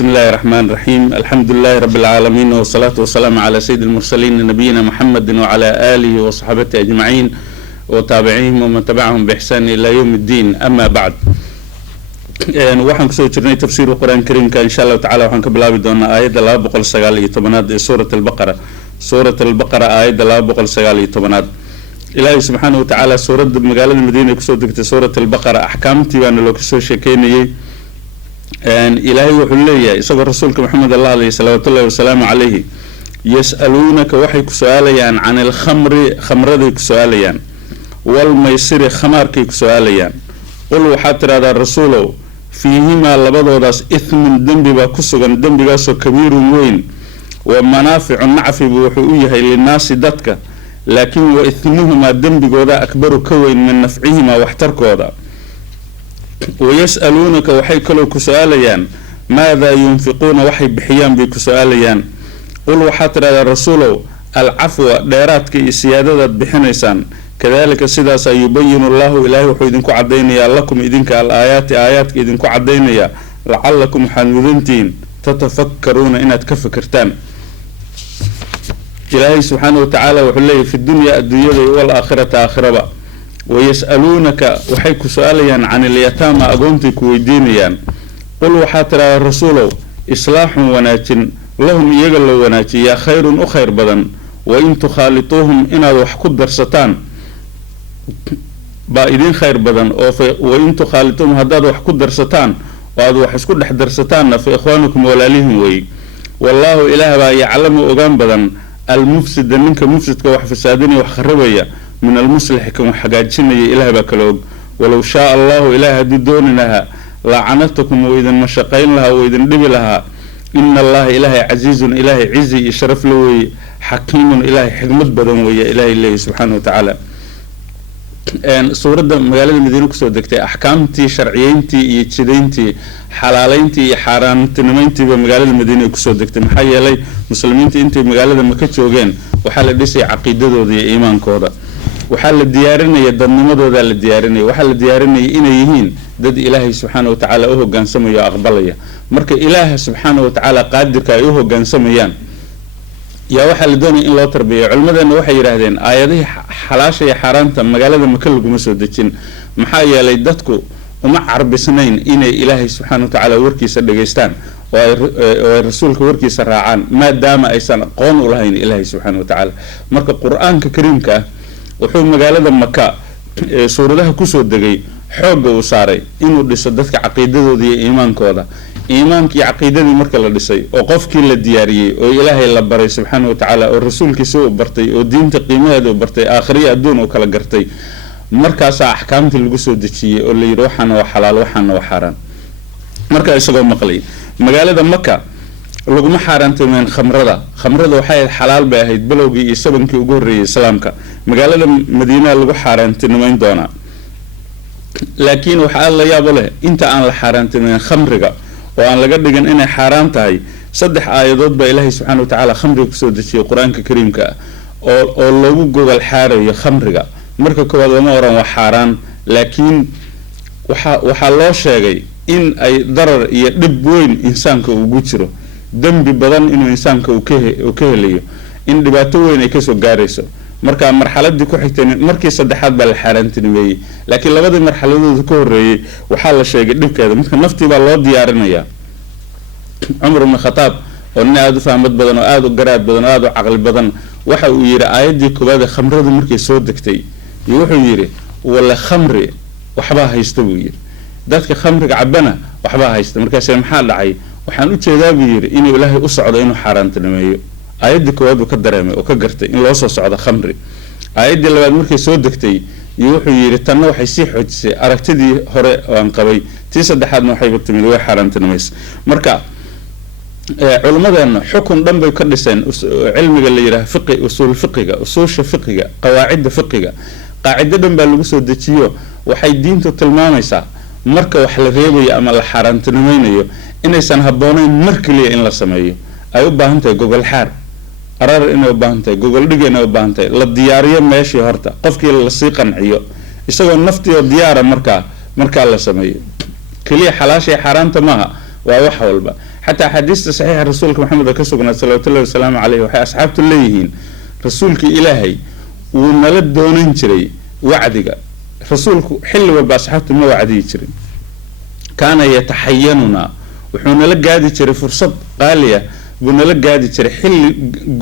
بسم الله الرحمن الرحيم. الحمد لله رب العالمين والصلاة والسلام على سيد المرسلين نبينا محمد وعلى آله وصحبه أجمعين وتابعيهم ومن تبعهم بإحسان إلى يوم الدين. أما بعد waxaan kusoo jirnay tafsiirka quraanka kariimka insha Allah taala waxaan ka bilaabi doonaa aayada 219 ee suurata al-baqara aayada 219 ilaahay subhanahu wa ta'ala suurada magaalada Madiina kusoo degtay suurata al-baqara ahkaamtii baan loo soo sheekeynayay ilaahay wuxuu leeyahay isagoo rasuulka Muhammad sallallahu alayhi wa sallam alayhi yas'alunaka waxay ku su'aalayaan 'an al-khamri khamradii ku su'aalayaan wal maysiri khamarkii ku su'aalayaan qul waxa tiraada rasuulow فيهما لبضوداس إثم دنبي باكسوغان دنبي غاسو كبير وين ومنافع النعف بوحوية للناس دتك لكن وإثمهما دنبي غودا أكبر كوين من نفعهما واحتركودا ويسألونك وحي كلو كسؤاليان ماذا ينفقون وحي بحيان بكسؤاليان قل وحاتر على الرسول العفو ديراتك سيادة بحنيسان كذلك سيدا سيبين الله إلهي وحيدنكو عدينيا لكم إذنك الآيات آياتك إذنكو عدينيا لعلكم حنوذنتين تتفكرون إن تكفكرتان إلهي سبحانه وتعالى وحليه في الدنيا الدنيا والآخرة آخرة ويسألونك وحيك سؤاليا عن اليتامى أقومتك ويدينيا قل وحاتر الرسول إصلاح وناتن لهم يقلوا وناتي يا خير أخير بدن وإن تخالطوهم إن وحكود درستان بايدين خير بدن وإن تخالطوهم هداد وحكود درستان وهذا وحسكود لح درستان في إخوانكم ولاليهم وي والله إله با يعلم أغان بدن المفسد منك مفسد كوح فسادني وحخربية من المصلح كم حقاجيني إله باكلوغ ولو شاء الله إله دي دوننها لعنتكم وإذن مشاقين لها وإذن دبي لها إن الله إله عزيز إله عزي يشرف له حكيم إله حكمت بدن ويا إله الله سبحانه وتعالى سورة مقالة المدينة كسو دكتي أحكامتي شرعينتي يتشدينتي حلالينتي حارانتي نمينتي بمقالة المدينة كسو دكتي محايا لي مسلمينتي انتي مقالة مكتشوغين وحال ديسي عقيدة دي إيمان كودا وحال الديارين يدن نمدو ذا الديارين وحال الديارين إنيهين دد إلهي سبحانه وتعالى أوهو قانسمو يا أقباليا مركا إله سبحانه وتعالى قادر كا أوهو قانسميان يا waxaa la doonay in loo tarbiyo culimadana waxay yiraahdeen aayadaha xalaasha iyo xaraanta magaalada Makka lagu soo dejin maxaa yeelay dadku uma carbisnayn inay Ilaahay subhanahu wa ta'ala warkiisa dhageystaan oo rasuulka warkiisa raacaan maadaama aysan aqoon u lahayn Ilaahay subhanahu wa ta'ala marka quraanka kariimka wuxuu magaalada Makka suuradaha ku soo degay xoog uu saaray inuu dhiso dadka aqeedadooda iyo iimaankooda iimaankii aqeedadii marka la dhisay oo qofkii la diyaariyay oo Ilaahay la baray subhanahu wa ta'ala oo rasuulkiisa uu bartay oo diinta qiimaheeda uu bartay aakhiriya adduun oo kala gartay markaas ahkaamtii lagu soo dejiyay oo la yiraahdo waxana waa xalaal waxana waa xaraan marka isagoo maqlay magaalada Makka laguma xaaraanteeyeen khamrada waxay xalaal bay ahayd bilowgii iyo sabankii ugu horeeyay islaamka magaalada Madiina lagu xaaraanteeyeen doona laakiin waxa la yaab leh inta aan la xaaraanteeyeen khamriga oo aan laga dhigan inay xaraan tahay saddex aayadood ba Ilaahay subhanahu wa ta'ala khamriga ku soo dejiyay quraanka kariimka oo lagu gogol xaarayo khamriga marka koowaad lama oran waa xaraan laakiin waxa loo sheegay in ay darar iyo dhib weyn insaanka ugu jiro dambi badan inuu insaanka uu ka helayo in dhibaato weyn ay ka soo gaarayso marka marxaladii ku xigtay markii saddexaad baa la xaaraantinimay laakiin labadii marxaladood ka horeeyay waxa la sheegay dhibkeeda marka naftii baa loo diyaarinaya Umar ibn Khattab oo aad u fahmad badan oo aad u garaad badan oo aad u aqal badan waxa uu yiri aayadii koobaad khamradu markay soo degtay wuxuu yiri wala khamri waxba haysto buu yiri dadka khamriga cabana waxba haysto markaas maxaa dhacay waxaan u jeedaa buu yiri inuu Ilaahay u socdo inuu xaaraantinimeeyo aayadii koowaad ka dareemay oo ka gartay in loo soo socdo khamri aayadii labaad markay soo degtay wuxuu yiri tan waxay si xoojisay aragtidii hore oo aan qabay tii saddexaadna waxay timid way xaaraantinimeys marka culimadana xukun dhan bay ka dhiseen cilmiga la yiraahdo fiqh usul fiqhiga usuusha fiqhiga qawaacida fiqhiga qaacidadan baa lagu soo dejiyo waxay diintu tilmaamaysaa marka wax la reebayo ama la xaaraantinimeeyo inaysan habboonayn markaliya in la sameeyo ay u baahan tahay gogol xaar arar inay u baahan tahay gogol dhig inay u baahan tahay la diyaariyo meeshii horta qofkii la sii qanciyo isagoo naftii oo diyaara marka la sameeyo kaliya xalaashay xaraanta maaha waa wax walba حتى حديث صحيح رسولك محمد كسبنا صلى الله عليه وسلم عليه وحي أصحابته الليهين رسولك إلهي ونلد دونين جري وعدك رسولك حل وبأصحابته ما وعدي جري كان يتحيننا وحنا لك قاعد جري فرصة غالية ونلد قاعد جري حل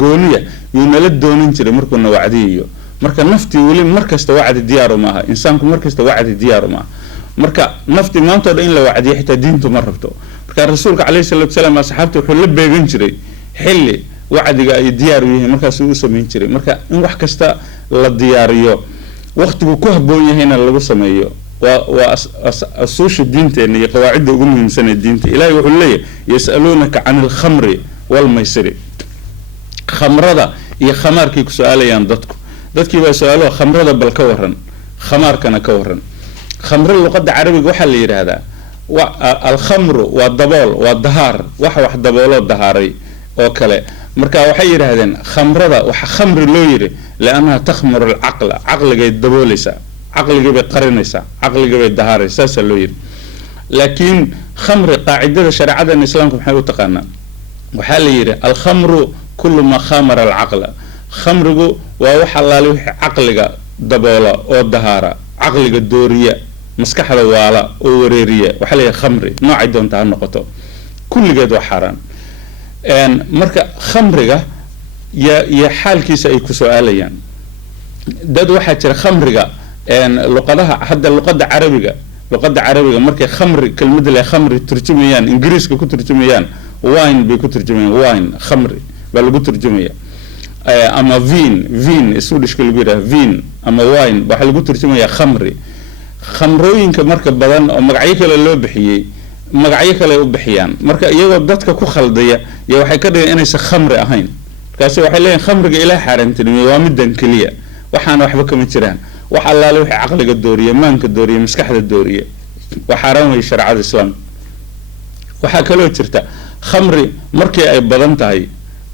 قونية ونلد دونين جري مركنا وعديه marka nafti wali markasta wacdi diyaar uma aha insaanku markasta wacdi diyaar uma marka nafti maanta in la wacdiyo xitaa diintu ma rabto marka rasuulka kaleey sallallahu alayhi wasallam asxaabtu wuxuu la beegan jiray xilli wacdiga ay diyaar u yihiin markaas uu sameyn jiray marka in wax kasta la diyaariyo waqtigu ku haboon yahayna lagu sameeyo waa asuusha diinteena iyo qawaacida ugu muhiimsan ee diinta ilaahay wuxuu leeyahay yasalunaka anil khamri wal maysiri khamrada iyo khamaarkii ku su'aalayaan dadkii baa su'aalo khamrada bal ka waran khamaarkana ka waran khamr luqada carabiga waxa la yiraahdaa al khamru wa dabool wa dahar wax daboolo dahaaray oo kale marka waxay yiraahdeen khamrada waxa khamri loo yiri laanaha takhmur al aqla aqliga daboolisa aqliga bay qarinaysa aqliga bay dahaaraysa saas loo yiri laakiin khamri qaacidada shariicada islaamka waxay u taqaanaa waxa la yiri al khamru kullu ma khamara al aqla khamrigu waa waxa laali wixii aqliga daboola oo dahaara aqliga dooriya maskaxda waala oo wareeriya waxa la yiraahdaa khamri noocay doonta ha noqoto kulligeed waa xaraan marka khamriga ya xaalkiisa ay ku su'aalayaan dad waxa jira khamriga luqadaha hadda luqada carabiga markay khamri kelmadda la khamri turjumayaan ingiriiska ku turjumayaan wine bay ku turjumayaan wine khamri baa lagu turjumayaa ama vin Swedish lagu yiraahdo vin ama wine waxa lagu turjumayaa khamri khamrooyinka marka badan oo magacyo kale loo bixiyay magacyo kale u bixiyaan marka iyagoo dadka ku khaldaya iyo waxay ka dhigeen inaysan khamri ahayn markaas waxay leeyihiin khamriga ilaahay xaaraantinimay waa midan kaliya waxaan waxba kama jiraan wax allaale wixii aqliga dooriya maanka dooriya maskaxda dooriya waxa xaraan way sharciga islaamka waxa kale oo jirta khamri markii ay badan tahay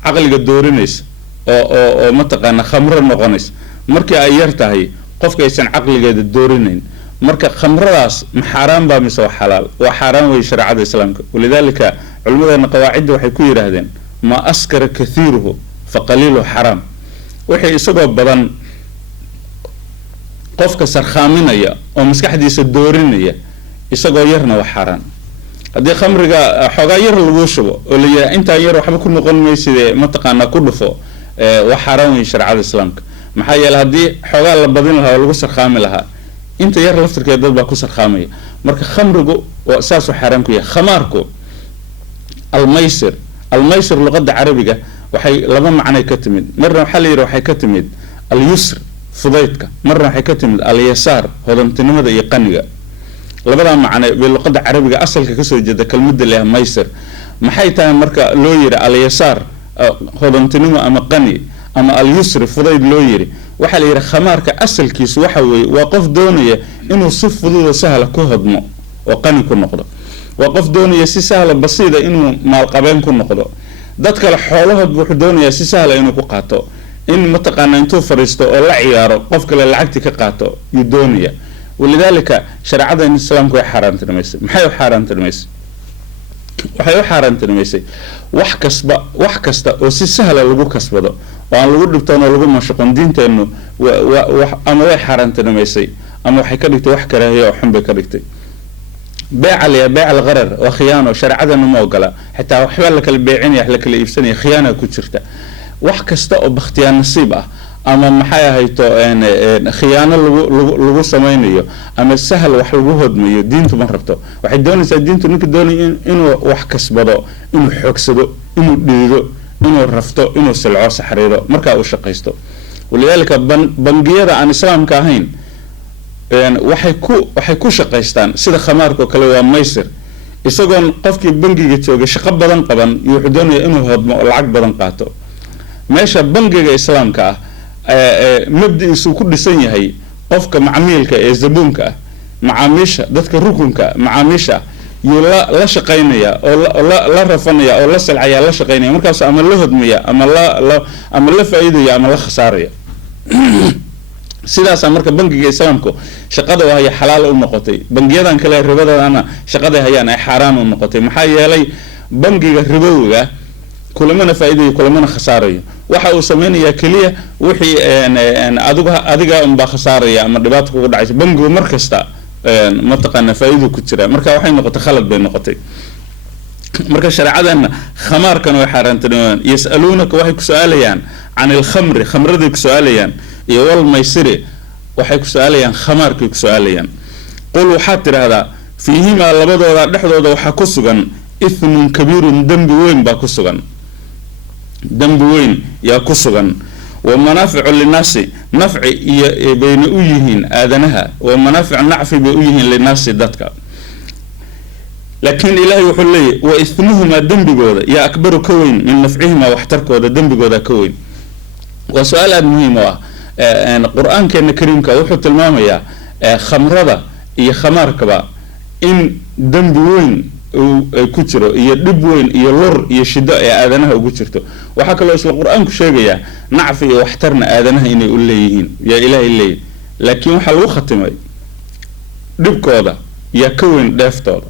aqliga doorinaysa oo mataqaana khamro noqonays markii ay yar tahay qofka aysan aqligeeda doorinayn marka khamradaas ma xaraan baa mise xalaal waa xaraan way sharciga islaamka walidaalika culimadana qawaacid waxay ku yiraahdeen ma askara kathiruhu fa qaliluhu haram wixii isagoo badan qofka sarkhaaminaya oo maskaxdiisa doorinaya isagoo yarna waa xaraan hadii khamriga xogaa yar lagu shubo oo la yiraahdo inta yar waxba ku noqon maysid mataqaana ku dhufo waa xaraan way sharciga islaamka maxaa yeelay hadii xogaa la badin lahaa lagu sarkhaami lahaa inta yar laftirkeeda dad baa ku sarkhaamaya marka khamrigu waa saas oo xaraan ku yahay khamaarku al-maysir luqada carabiga waxay laba macno ka timid marna waxa la yiraahdaa waxay ka timid al-yusr fudaydka marna waxay ka timid al-yasaar hodantinimada iyo qaniga labada macno ee luqada carabiga asalka ka soo jeeda kelmadda leh maysir maxay tahay marka loo yiri al-yasaar hodantinimo ama qani ama al-yusr fudayd loo yiri waxa la yiraahdaa khamaarka asalkiisu waxa weeye waa qof doonaya inuu si fudud oo sahal ku hodmo oo qani ku noqdo waa qof doonaya si sahal basiida inuu maal qabeen ku noqdo dad kale xoolahood wuxuu doonayaa si sahal inuu ku qaato in mataqaana intuu fariisto oo la ciyaaro qof kale lacagti ka qaato yu doonaya walidaalika shariicada islaamku way xaaraantinimaysay maxay u xaaraantinimaysay waxay u xaaraantinimaysay wax kasta oo si sahal lagu kasbado oo aan lagu dhibtoon oo lagu mashaqon diinteenu ama way xaaraantinimaysay ama waxay ka dhigtay wax karaahiyo oo xun bay ka dhigtay بيع الغرر وخيانة شرعنا ما وقلا حتى وحبا لك البيعين يحلك اللي يفسني خيانة كتشرته وحكسته باختيار نصيبه أما محايا هيتو خيانة لغو سمينيو أما السهل وحلقو هدميو دينتو مربتو وحي دوني سادينتو نك دوني إنو وحكسبادو إنو حكسدو إنو ديدو إنو رفتو إنو سلعو سحريرو مركا وشقيستو ولذلك بنقيادة عن إسلام كاهين waxay ku shaqaystaan sida khamaarka kale waa maysir isagoon qofkii bangiga jooga shaqo badan qaban iyo wuxuu doonayaa inuu hodmo lacag badan qaato meesha bangiga islaamka mabdiisu ku dhisan yahay qofka macmiilka ee zabuunka macaamiisha dadka rukunka macaamiisha iyo la shaqeynaya oo la rafanaya oo la salcaya la shaqeynaya markaas ama la hodmaya ama la faa'iidaya ama la khasaaraya sidaas marka bangiga islaamku shaqada waa xalaal u noqotay bangiyadan kale ribadana shaqada hayaan ay xaraan u noqotay maxaa yeelay bangiga ribowga kulamana faa'iido kulamana khasaarayo waxa uu sameeyaa kaliya wixii adiga unba khasaaraya ama dhibaato kugu dhacaysa bangigu markasta ma taqaana faa'iido ku jira marka waxay noqotay khalad bay noqotay marka shariicadan khamaarkan way xaaraantinayaan yasalunaka waxay ku su'aalayaan عن الخمر خمرده ku su'aalayaan iyo wal maysiri waxay ku su'aalayaan khamaarkii ku su'aalayaan qul waxa tiraahdaa fiihima labadooda dhexdooda waxa ku sugan ithmun kabirun dambi weyn baa ku sugan dambi weyn yaa ku sugan wa manaafi'u linnaasi nafci iyo bayna u yihiin aadanaha wa manaafi'u nacfi bay u yihiin linnaasi dadka laakiin ilaahay wuxuu leeyahay wa ithmuhuma dambigooda ya akbaru ka weyn min nafcihima waxtarkooda dambigooda ka weyn waa su'aal aad muhiim ah quraankeena kariimka wuxuu tilmaamayaa khamrada iyo khamaarkaba in dambi weyn ay ku jiro iyo dhib weyn iyo lur iyo shido ee aadanaha ugu jirto waxa kale oo isla quraanku sheegaya nacfi iyo waxtarna aadanaha inay u leeyihiin ya ilaahay leeyahay laakiin waxa lagu khatimay dhibkooda ya ka weyn dheeftooda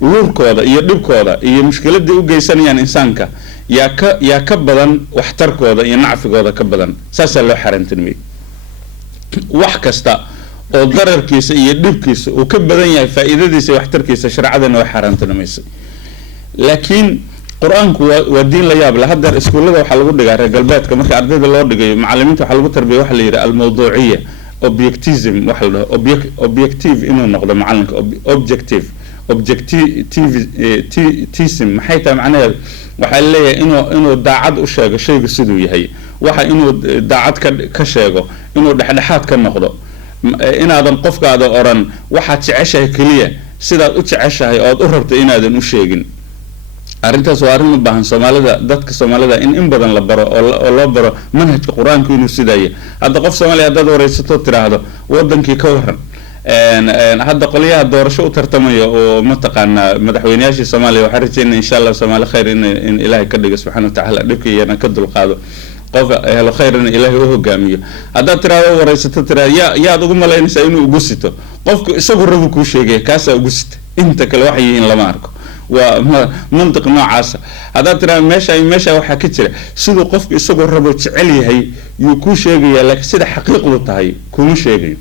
lurkooda iyo dhibkooda iyo mushkiladii u geysanayaan insaanka yaa ka badan waxtarkooda iyo nacfigooda ka badan saasa loo xarantinmay wax kasta oo dararkiisa iyo dhibkiisa uu ka badan yahay faa'iidadiisa iyo waxtarkiisa sharciyadana way xarantinmaysay laakiin quraanku waa diin la yaab leh hadda iskuulada waxa lagu dhigaa reer galbeedka marka ardayda loo dhigayo macallimiinta waxa lagu tarbiyo waxa la yiraahdo al-mawduuciyya objectivism waxa la objective inuu noqdo macallinka objectivism maxay tahay macnaheedu waxa leeyahay inuu daacad u sheego shayga siduu yahay waxa inuu daacad ka sheego inuu dhexdhexaad ka noqdo inaadan qofkaada oran waxa jeceshahay kaliya sidaad u jeceshahay oo aad u rabto inaadan u sheegin arintaas waa arin u baahan Soomaalida dadka Soomaalida in badan la baro oo loo baro manhajka quraanka inuu sidaaya hadda qof Soomaali hadda wareysato tiraahdo wadankii ka waran hadda qoliyaha doorasho u tartamayo oo ma taqaana madaxweynayaasha Soomaaliya waxa rajaynaa insha Allah Soomaali khayr in Ilaahay ka dhigo subhanahu wa ta'ala dhibkiina ka dulqaado qof helo khayr in Ilaahay u hogaamiyo hadda tiraahdo wareysato tiraahdo yaad ugu maleynaysaa inuu ugu sito qofku isagu rabo ku sheegay kaasa ugu sito inta kale wax yihiin lama arko ومنطق نوعاس هذا ترى meesha waxa ka jira sidoo qofku isagoo rabo jecel yahay uu ku sheegaya laakiin sida xaqiiqdu tahay kuma sheegayo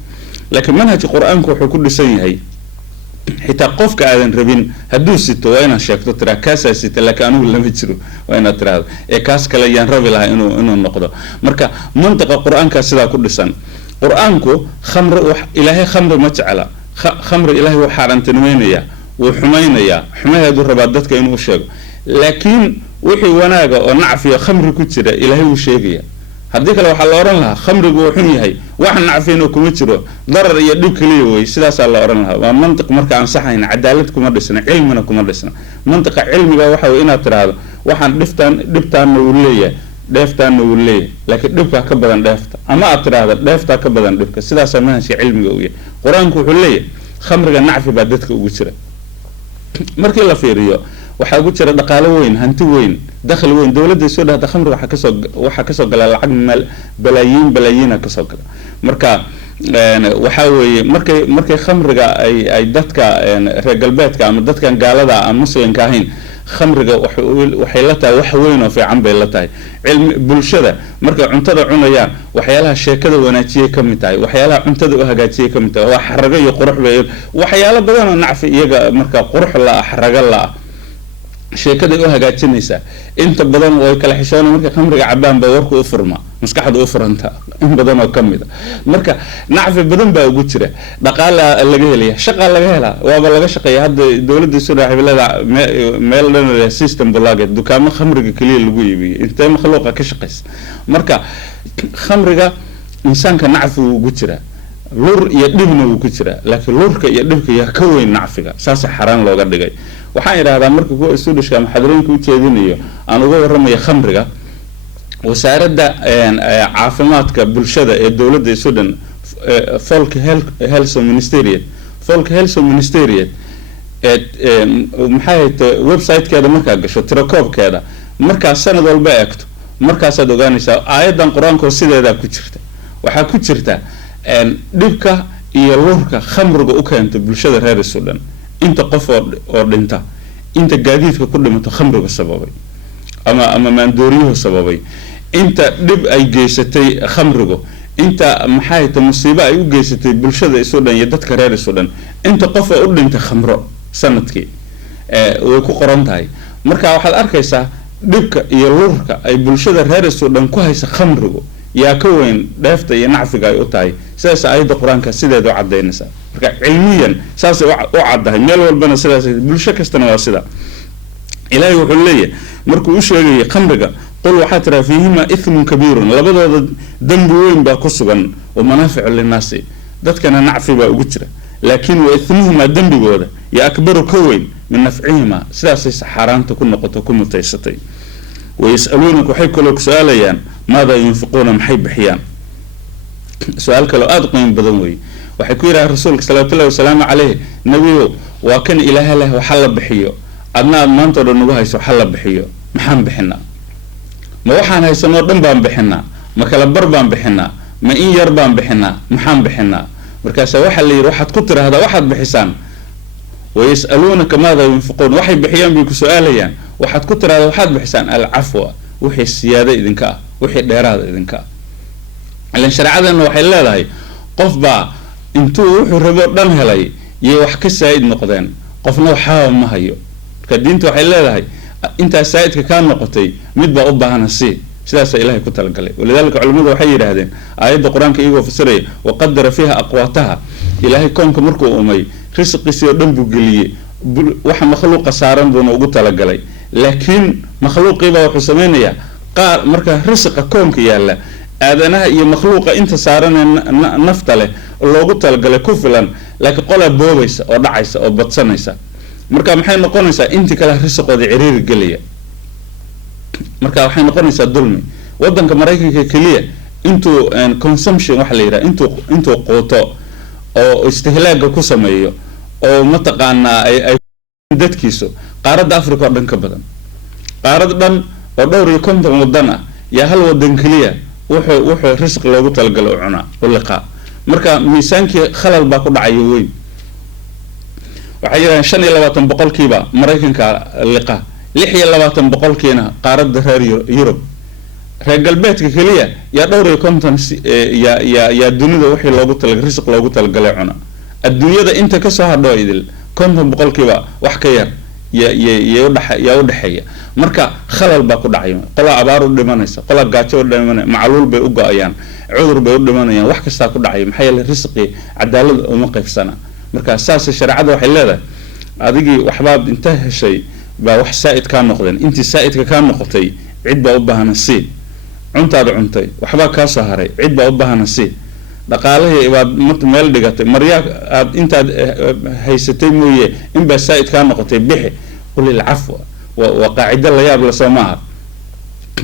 laakiin manhajka quraanku wuxuu ku dhisan yahay xitaa qofka aadan rabin haduu sito waa inaan sheegto tira kaasa sito laakiin anigu lama jiro waa inaan tiraado kaas kale yaan rabi lahaa inuu noqdo marka mantaqa quraanka sida ku dhisan quraanku khamr ilaahay khamr ma jecela khamr ilaahay waxa xaaraantinimeynaya وحمينيا حماية الرباط دتك إنه شيء لكن وحي وناقة ونعفي خمر كتير إلى هو شيء هديك لو حلورن لها خمر وحمي هي واحد نعفينه كمتره ضرر يدوك ليه ويسلاس على لورن لها ومنطق مركع عن صحين عدالتكم مدرسنا علمنا مدرسنا منطق علمي وحا وإنا ترى هذا واحد دفتان وليه دفتان وليه لكن دفتا كبدان دفتا أما أترى هذا دفتا كبدان دفتا سلاس ما شيء علمي قوي قرآنك وحليه خمر النعفي بعدتك وجسره markii la fiiriyo waxa ugu jira dhaqaale weyn hanti weyn dakhli weyn dawladda soo dhaata khamr waxa ka soo gala lacag balaayiin ka soo gala marka waxa weeye markay khamriga ay dadka reer galbeedka ama dadkan gaalada ama muslimka ahayn khamriga waxay la tahay wax weyn oo fiican bay la tahay cilmi bulshada markay cuntada cunayaan waxyaalaha sheekada wanaajiyay ka mid tahay waxyaalaha cuntada u hagaajiyay ka mid tahay waa xaraga iyo qurux bay waxyaalo badan oo nacfi iyaga marka qurux la xaraga la sheekada u hagaajinaysa inta badan way kala xishoon marka khamriga cabaan ba warku u furma maskaxdu u furanta in badan oo kamid marka nacfi badan baa ugu jira dhaqaale laga helaya shaqo laga hela waaba laga shaqeeyaa hadda dawladda soo raaxbilada meel dhan system balaagad dukaamo khamriga kaliya lagu iibiyo intee makhluuqa ka shaqeys marka khamriga insaanka nacfi ugu jira lur iyo dhibna uu ku jira laakiin lurka iyo dhibka yaa ka weyn nacfiga saas xaraan looga dhigay waxaan yiraahdaa marka kuwa isuudishka maxadariinka u jeedinayo aan uga waramayo khamriga wasaaradda caafimaadka bulshada ee dawladda Sudan Folk Health Ministerial maxay tahay website-keeda marka gasho tirakoobkeeda marka sanad walba eegto markaas aad ogaanaysaa aayadan quraanka sideeda ku jirta waxa ku jirta dhibka iyo lurka khamriga u keento bulshada reer Sudan inta qof oo dhinta inta gaadiidka ku dhimato khamriga sababay ama maandooriyuhu sababay inta dhib ay geysatay khamrigu inta maxay tahay musiibo ay u geysatay bulshada isu dhan iyo dadka reer isu dhan inta qof u dhintay khamro sanadkii way ku qoran tahay marka waxaad arkaysaa dhibka iyo lurka ay bulshada reer isu dhan ku haysa khamrigu yaa ka weyn dheefta iyo nacfiga ay u tahay sidaas ayada quraanka sideedu cadeynaysa marka cilmiyan saas u cadahay meel walbana sidaas bulsho kastana waa sida ilaahay wuxuu leeyahay markuu u sheegay khamriga qul waxa tira fiihima ithmun kabirun labadooda dambi weyn baa ku sugan oo manaaficu linaasi dadkana nacfi baa ugu jira laakiin wa ithmuhuma dambigooda ya akbaru ka weyn min nafcihima sidaas ay xaraanta ku noqoto ku mutaysatay ويسألونك وحيك لك سؤاليان ماذا ينفقون محي بحيان سؤال كلو أدقين بدنوي وحيكو يرى رسولك صلى الله وسلام عليه نبيه وكان إله له وحل بحيو أدنى ما انتظر نبوها يسو حل بحيو محام بحنا ما وحان هيسو نوردن بان بحنا ما كالبر بان بحنا ما إن يربان بحنا محام بحنا مركاسا واحد اللي روحت كتر هذا واحد بحسان ويسألونك ماذا ينفقون وحي بحيان بيكو سؤاليان waxaad ku tiraahdaa waxaad bixisaan al-afwa wixii siyaada idinka wixii dheeraad idinka ilaan shariicadana waxay leedahay qof baa intuu wuxuu rabo dhan helay iyo wax ka saayid noqdeen qofna waxa ma hayo marka diintu waxay leedahay inta saayidka ka noqotay mid baa u baahan sidaas ilaahay ku talagalay walidaalka culimadu waxay yiraahdeen aayada quraanka iyagoo fasiray wa qadara fiha aqwataha ilaahay koonka markuu umay risqiisa dhan buu geliyay waxa makhluuqa saaran buu ugu talagalay laakiin makhluuqii baa wuxuu sameeynaya qaar marka risqa koonka yaala aadanaha iyo makhluuqa inta saaran nafta leh loogu talagalay ku filan laakiin qola boobaysa oo dhacaysa oo badsanaysa marka maxay noqonaysaa intii kala risqooda ciriiri galaya marka waxay noqonaysaa dulmi wadanka Mareykanka kaliya intuu consumption wax la yiraahdo intuu qooto oo istihlaaga ku sameeyo oo mataqaana ay dadkiisu qaaradda Afrika dhan ka badan qaarad dhan oo dhowr iyo konton wadan ah yaa hal wadan kaliya wuxuu risq loogu talagalo cuna oo liqa marka miisaankii khalal baa ku dhacay weyn waxa jiraan 25% Mareykanka liqa 26% qaaradda reer Yurub reer galbeedka kaliya yaa dhowr iyo konton ya dunida wixii loogu talagalay risq loogu talagalay cuna adduunyada inta ka soo hadho idil 50% wax ka yar ya u dhaxaya marka khalal baa ku dhacay qola abaar u dhimanaysa qola gaajo u dhimanaysa macluul bay u go'ayaan cudur bay u dhimanayaan wax kasta ku dhacay maxay la risqi cadaalad uma qaybsana marka saas shariicadu waxay leedahay adigii waxba inta heshay baa wax saa'id ka noqdeen intii saa'idka ka noqotay cid baa u baahan si cuntaada cuntay waxba ka soo haray cid baa u baahan si dhaqaalihii baad meel dhigatay maryaa aad intaad haysatay mooyee in baa saa'id ka noqotay bixi qul al-afwa wa qaacida la yaab la Soomaha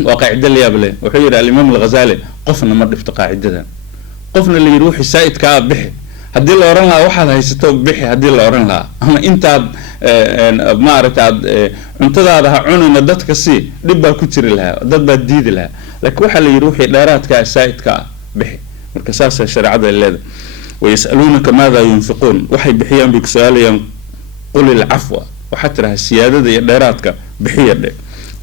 wa qaacida la yaab leh wuxuu yiri al-Imam al-Ghazali qofna ma dhifto qaacidadan qofna la yiri wuxuu saa'id ka bixi hadii la oran lahaa waxaad haysato bixi hadii la oran lahaa ama intaad ma aragtaad cuntadaada ha cunina dadka si dib baa ku jiri lahaa dad baa diidi lahaa laakiin waxa la yiri wixii dheeraadka saa'id ka bixi marka saas shariicada leedahay ويسألونك ماذا ينفقون waxay bixiyaan bi su'aalayaan qul al-afwa waxa tiraha siyaadada iyo dheeraadka bixiyade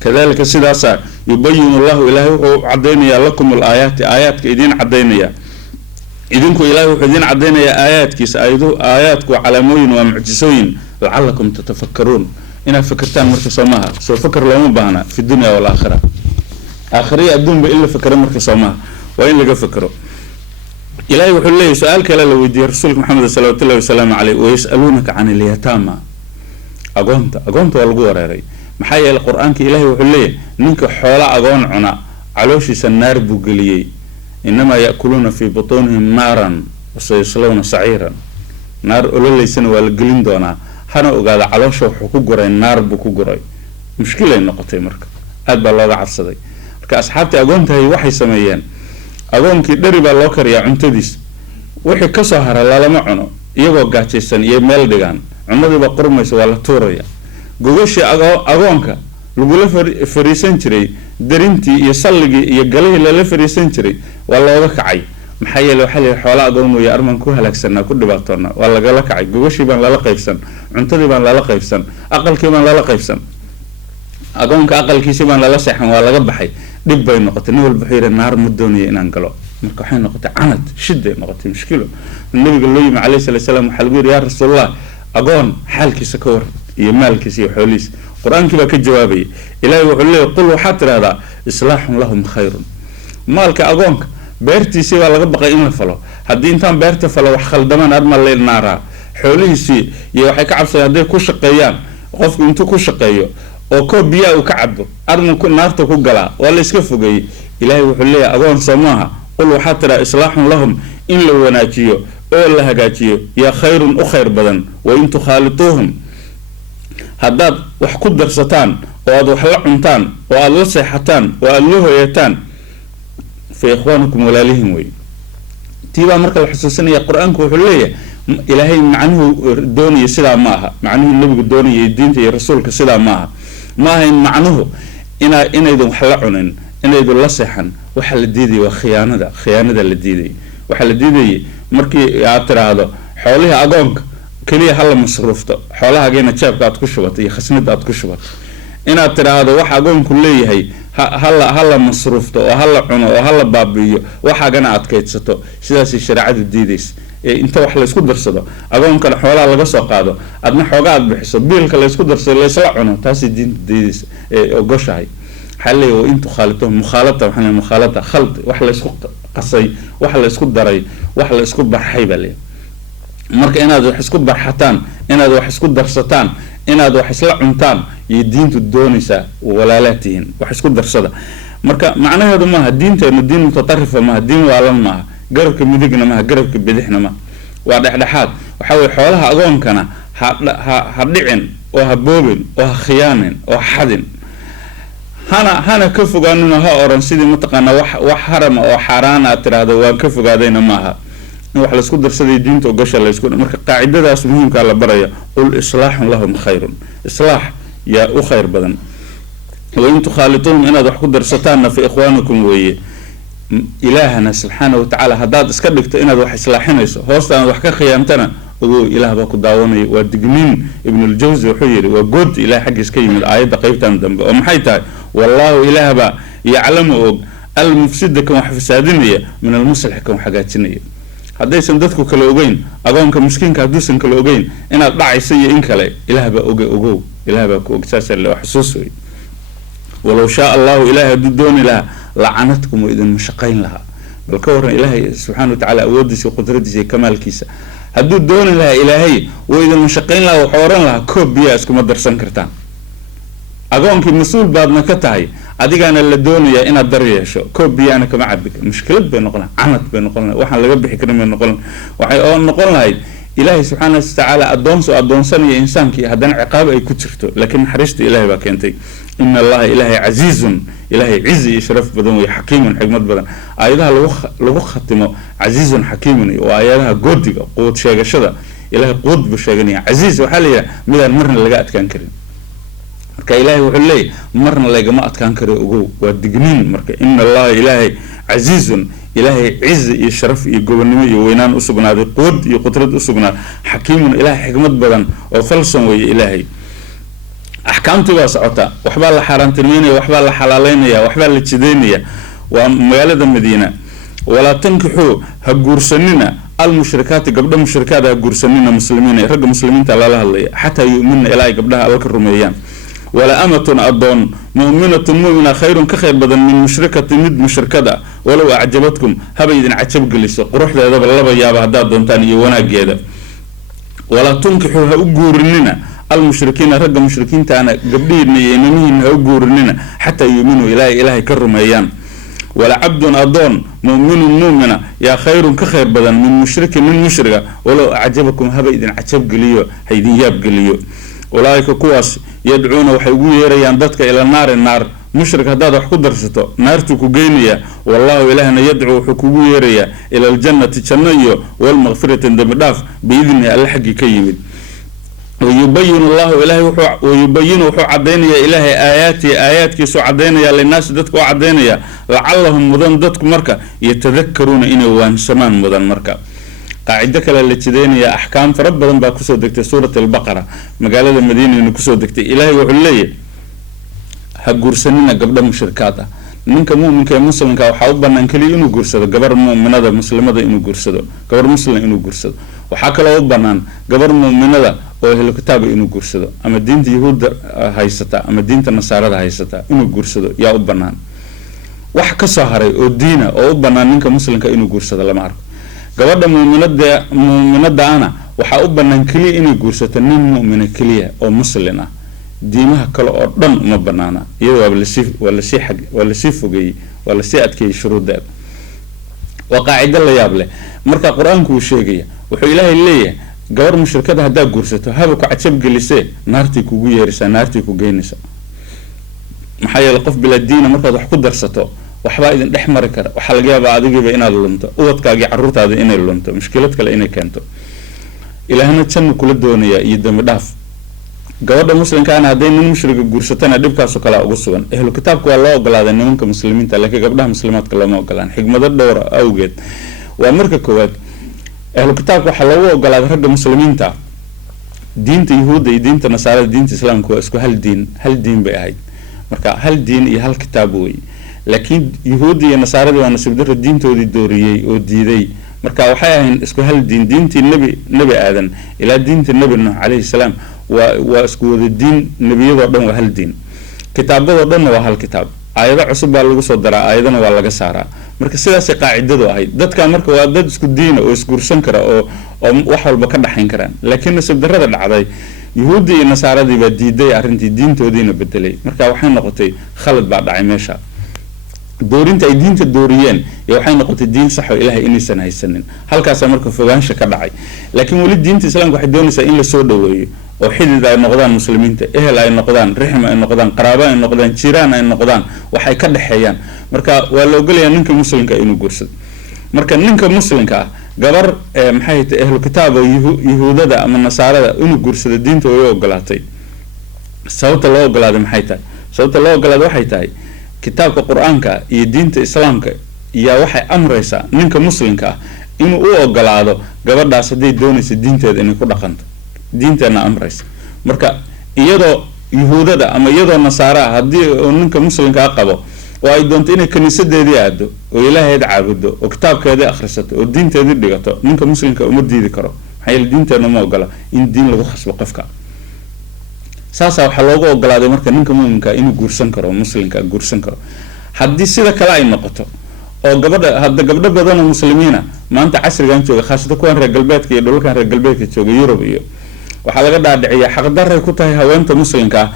kadalika sidaasa yubayyin Allah ilaahi oo cadeynaya lakum al-ayati ayatka idin cadeynaya idinku ilaahi wuxuu idin cadeynaya aayadkiisa aayadku calaamooyin waa mucjisooyin la'allakum tatafakkarun ina fikirtaan marka Soomaha soo fikir looma baahna fi dunya wal aakhirah aakhiriya adduunba illa fikra marka Soomaha waa in laga fikiro إلهي وحليه سؤال كلا لو يدي رسولك محمد صلى الله عليه وسلم عليه ويسألونك عن اليتامى أقونت والقوة رأي محايا القرآن كي إلهي وحليه ننك حولا أقون عنا علوشي سنار بقليي إنما يأكلون في بطونهم نارا وسيصلون سعيرا نار أولي سنة والقلين دونا حنا أقال علوشي وحكوكوري النار بكوكوري مشكلة النقطة مركب أدبا الله عصدي كأصحابتي أقونت هي وحي سميان agoonki dhari baa loo kariyaa cuntadiis wixii ka soo haray lama cuno iyagoo gaajaysan iyo meel dhigaan cunadiiba qurmayso waa la tuuraya gogoshii agoonka lagu la fariisan jiray darintii iyo salligii iyo galihii la fariisan jiray waa looga kacay maxaa yeelay waxaa la xoolo agoon weeye armaan ku halaagsanaa ku dhibaatoona waa lagala kacay gogashii baan lala qaybsan cuntadii baan lala qaybsan aqalkii baan lala qaybsan agoonka aqalkiisii baan lala seexan waa laga baxay dhib bay noqotay nin walba wuxuu yidhi naar ma doonaya inaan galo marka waxay noqotay canad shiday noqotay mushkilo nabiga loo yimi calayhi salaatu wasalaam waxaa lagu yidhi yaa rasuulallah agoon xaalkiisa ka waran iyo maalkiisa iyo xoolihiisa qur-aankii baa ka jawaabaya ilaahay wuxuu leeyahy qul waxaad tidhahdaa islaaxun lahum khayrun maalka agoonka beertiisii baa laga baqay in la falo haddii intaan beerta falo wax khaldamaan arma la naaraa xoolihiisii iyo waxay ka cabsadeen hadday ku shaqeeyaan qofku intuu ku shaqeeyo oo koob biyaa uu ka cabo arminku naarta ku galaa waa la iska fogeeyey ilaahay wuxuu leeyahay agoon soo maaha qul waxaad tidhaha islaaxun lahum in la wanaajiyo oo la hagaajiyo yaa khayrun u khayr badan wa in tukhaalituuhum haddaad wax ku darsataan oo aad wax la cuntaan oo aad la seexataan oo aad la hoyataan fa ikhwaanukum walaalihin wey tii baa marka la xusuusinaya qur-aanku wuxuu leeyahay ilaahay macnuhu doonaya sidaa ma aha macnuhu nebigu doonaya diinta iyo rasuulka sidaa ma aha ma aha in macnuhu inaydan wax la cunin inaydan la seexan waxa la diidaya waa khiyaanada la diidaya waxaa la diidayay markii aad tiraahdo xoolihii agoonka keliya hala masruufto xoolahaagiina jeebka aad ku shubato iyo khasnada aad ku shubato inaad tiraahdo wax agoonku leeyahay hala masruufto oo hala cuno oo hala baabi'iyo waxaagana aad kaydsato sidaasay shareecadu diidaysa inta wax laysku darsado agoonkana xoolaha laga soo qaado adna xooga aad bixiso biilka laysku darsado laysla cuno taasay diinta diidaysa ogoshahay waxaa leeyahay in tukhaalituhum mukhaalata waxaa leeyahay mukhaalata khaldi wax laysku qasay wax laysku daray wax laysku barxay baa leeyahay marka inaad wax isku barxataan inaad wax isku darsataan inaad wax isla cuntaan iyo diintu doonaysaa walaalaatihiin wax isku darsada marka macnaheedu maaha diinteenu diin mutatarifa maaha diin waalan maaha garabka midigna maaha garabka bidixna maaha waa dhexdhexaad waxaa weye xoolaha agoonkana ha dhicin oo ha boobin oo ha khiyaanin oo xadin hana ka fogaanin oo ha oran sidii mataqaanaa wax harama oo xaaraan aad tiraahdo waan ka fogaadayna maaha in wax laisku darsaday diinta ogasha laysku marka qaacidadaas muhiimkaa la baraya qul islaaxun lahum khayrun islaax yaa u khayr badan wain tukhaalituhum inaad wax ku darsataanna fa ikhwaanukum weeye ilaahana subxaana watacaala haddaad iska dhigto inaad wax islaaxinayso hoostaana wax ka khiyaantana ogow ilaah baa ku daawanaya waa digniin ibnuljawsi wuxuu yidhi waa good ilaah xaggiis ka yimid aayadda qaybtan dambe oo maxay tahay wallaahu ilaahbaa yaclamu og almufsida kan wax fasaadinaya min almuslix kan wax hagaajinaya haddaysan dadku kala ogeyn agoonka miskiinka hadduusan kala ogeyn inaad dhacaysa iyo in kale ilaah baa ogow ilaah baa ku og saasa le xusuus wey walow shaa allahu ilaahay hadduu dooni lahaa lacanadkum oo idin mashaqayn lahaa bal ka warran ilaahay subxaana watacaala awoodiisa qudradiisa iyo kamaalkiisa hadduu dooni lahaa ilaahay wuu idin mashaqayn lahaa wuxuu oran lahaa koob biyaa iskuma darsan kartaan agoonkii mas-uul baadna ka tahay adigaana la doonayaa inaad dar yeesho koob biyaana kama cabi mushkilad bay noqon lahay canad bay noqon lahay waxaan laga bixi karin bay noqon lahay waxay noqon lahayd ilaahay subxaana watacaala adoonsanaya insaankii haddana ciqaab ay ku jirto laakiin naxariista ilaahay baa keentay ina allaha ilaahay casiizun ilaahay cizi iyo sharaf badan wey xakiimun xikmad badan aayadaha lagu khatimo casiizun xakiimun waa aayadaha goodiga quwad sheegashada ilaahay quwad buu sheeganaya casiiz waxaa la yidhaha midaan marna laga adkaan karin marka ilaahay wuxuu leeyahy marna lagama adkaan karo ogow waa digniin marka ina allaha ilaahay casiizun ilaahay cizi iyo sharaf iyo gobonnimo iyo weynaan usugnaaday quwad iyo qudrad usugnaaday xakiimun ilaahay xikmad badan oo falsan weeye ilaahay axkaamtii baa socota waxbaa la xaaraantinimeynaya waxbaa la xalaaleynaya waxbaa la jideynaya waa magaalada madiina walaa tankixuu ha guursanina almushrikaati gabdha mushrikaada ha guursanina muslimiina ragga muslimiinta lala hadlaya xataa yu'minna ilaa ay gabdhaha alla ka rumeeyaan wala amatun adoon mu'minatun mu'mina khayrun ka khayr badan min mushrikatin mid mushrikada walow acjabatkum haba idin cajab geliso quruxdeedaba laba yaaba haddaad doontaan iyo wanaageeda walaa tunkixuu ha u guurinina almushrikiina ragga mushrikiintaana gabdhihiina iyo inamihiina ha u guurinina xataa yuuminuu ilaahay ka rumeeyaan wala cabdun adoon mu'minun mu'mina yaa khayrun ka khayr badan min mushrikin min mushriga walow acjabakum haba idin cajab geliyo ha idin yaab geliyo ulaaika kuwaas yadcuuna waxay ugu yeerayaan dadka ila naari naar mushrik haddaad wax ku darsato naartuu ku geynaya wallahu ilaahna yadcuu wuxuu kugu yeerayaa ila aljannati janno iyo walmaqfiratin dembi dhaaf biidni alle xaggii ka yimid ويبين الله إلهي ويبين وحو عدينيا إلهي آياتي سو عدينيا للناس دتكو عدينيا لعلهم مدن دتكو مركا يتذكرون إنه وان سمان مدن مركا قاعدة كلا اللي تدينيا أحكام فربنا باكسو دكتي سورة البقرة مقالة المدينة إنه كسو دكتي إلهي وحلي هقرسنين قبل مشركاته ninka muuminka ee muslimka waxa u banaan kaliya inuu guursado gabar muuminada muslimada inuu guursado gabar muslim inuu guursado waxa kale oo banaan gabar muuminada oo helo kitaab inuu guursado ama diinta yahuudda haysata ama diinta nasaarada haysata inuu guursado yaa u banaan wax ka soo haray oo diina oo u banaan ninka muslimka inuu guursado lama arko gabadha muuminada ana waxa u banaan kaliya inuu guursato nin muumin kaliya oo muslim ah diimaha kale oo dhan uma banaana iyadoo wala sii fogay wala sii adkay shuruudeed waa qaacida la yaab leh marka quraanku uu sheegaya wuxuu ilaahay leeyahay gabar mushrikada hadaa guursato haba ku cajab gelisee naartii kugu yeerisa naartii ku geynaysa maxaa yeelay qof bila diina markaad wax ku darsato waxba idin dhex mari kara waxa laga yaabaa adigiiba inaad lunto ubadkaaga carruurtaada inay lunto mushkilad kale inay keento ilaahna janno kula doonaya iyo dambi dhaaf gabadha muslimka ana haday nin mushriga guursatana dhibkaas oo kala ugu sugan ehlu kitaabku waa loo ogolaaday nimanka muslimiinta laakiin gabdhaha muslimaadka lama ogolaan xigmado dhowr awgeed waa marka koowaad ehlu kitaabku waxa loogu ogolaaday ragga muslimiinta diinta yahuudda iyo diinta nasaarada diinta islaamka waa isku hal diin bay ahayd marka hal diin iyo hal kitaab weey laakiin yahuudda iyo nasaarada waa nasiib darro diintoodii dooriyay oo diiday marka waxay ahayn isku hal diintii nabi aadan ilaa diinta nabi nuux alayhi salaam waa isku wada diin nabiyada dhan waa hal diin kitaabada dhan waa hal kitaab aayado cusub baa lagu soo daraa aayadana waa laga saaraa marka sidaas ay qaacidadu ahayd dadka marka waa dad isku diin oo isguursan kara oo wax walba ka dhaxayn karaan laakiin nasiib darrada dhacday yahuudda iyo nasaaradii baa diiday arrintii diintoodiina bedelay marka waxay noqotay khalad baa dhacay meesha doorinta ay diinta dooriyeen waxay noqotay diin sax oo ilaahay inaysan haysanin halkaas marka fogaansha ka dhacay laakiin wali diinta islaamka waxay doonaysaa in la soo dhaweeyo oo xidid ay noqdaan muslimiinta ehel ay noqdaan rixm ay noqdaan qaraabo ay noqdaan jiraan ay noqdaan waxay ka dhaxeeyaan marka waa la ogolayaa ninka muslimka inuu guursado marka ninka muslimka ah gabar maxay tahay ehlu kitaab oo yahuudada ama nasaarada inuu guursado diinta way ogolaatay sababta loo ogolaaday maxay tahay sababta loo ogolaaday waxay tahay kitaabka quraanka iyo diinta islaamka yaa waxay amraysaa ninka muslimka ah inuu u ogolaado gabadhaas haday doonayso diinteeda inay ku dhaqanto diinteena amraysa marka iyadoo yahuudada ama iyadoo nasaara hadii ninka muslimka ah qabo oo ay doonto inay kaniisadeedii aado oo ilaaheed caabudo oo kitaabkeedii akhrisato oo diinteedii dhigato ninka muslimka uma diidi karo maxaa yeelay diinteena ma ogola in diin lagu khasbo qofka saasa waxa loogu ogolaaday marka ninka muuminka inuu guursan karo muslimka guursan karo haddii sida kale ay noqoto oo gabdho badan oo muslimiina maanta casrigan jooga khaasatan kuwan reer galbeedka iyo dhulalkan reer galbeedka jooga Yurub iyo waxa laga dhaadhiciyaa xaq darray ku tahay haweenta muslimka